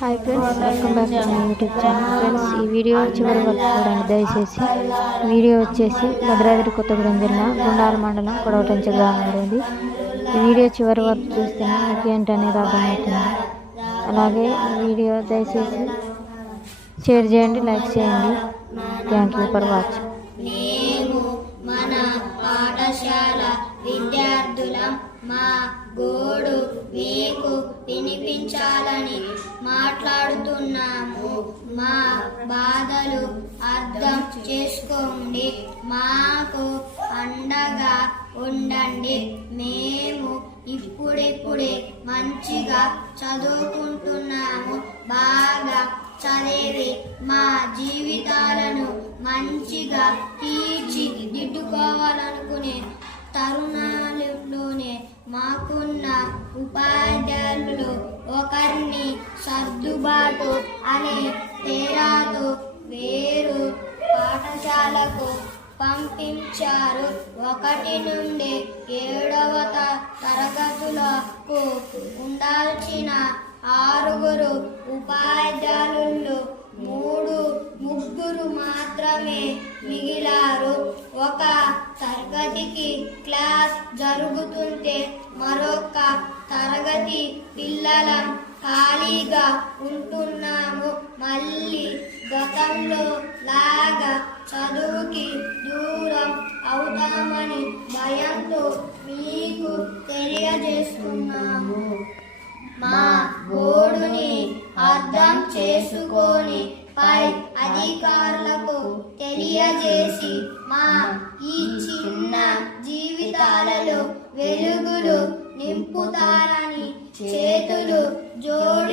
Hi friends welcome back to my YouTube channel friends ఈ video చివరి వరకు చూడండి. దయచేసి వీడియో వచ్చేసి భద్రాద్రి కొత్తగూడెం జిల్లా గుండాల మండలం కొడవటంచ గ్రామంలోది ఈ వీడియో చివరి వరకు చూస్తేనే మీకు ఏంటనేది అర్థమవుతుంది. అలాగే ఈ వీడియో దయచేసి షేర్ చేయండి లైక్ చేయండి. థ్యాంక్ యూ ఫర్ వాచ్ పాఠశాల విద్యార్థులం. మా గోడు మీకు వినిపించాలని మా మా బాధలు అర్థం చేసుకోండి. మాకు అండగా ఉండండి. మేము ఇప్పుడిప్పుడే మంచిగా చదువుకుంటున్నాము. బాగా చదివి మా జీవితాలను మంచిగా తీర్చిదిద్దుకోవాలనుకునే తరుణాలలోనే మాకున్న ఉపాధి సర్దుబాటు అనే తేడాతో వేరు పాఠశాలకు పంపించారు. ఒకటి నుండి ఏడవ తరగతులకు ఉండాల్సిన ఆరుగురు ఉపాధ్యాయులు మూడు ముగ్గురు మాత్రమే మిగిలారు. ఒక తరగతికి క్లాస్ జరుగుతుంటే మరొక తరగతి పిల్లలం ఖాళీగా ఉంటున్నాము. మళ్ళీ గతంలో లాగా చదువుకి దూరం అవుతామని భయంతో మీకు తెలియజేస్తున్నాము. మా బోర్డుని అర్థం చేసుకొని పై అధికారులకు తెలియజేసి మా ఈ వెలుగులు నింపుతారని చేతులు జోడు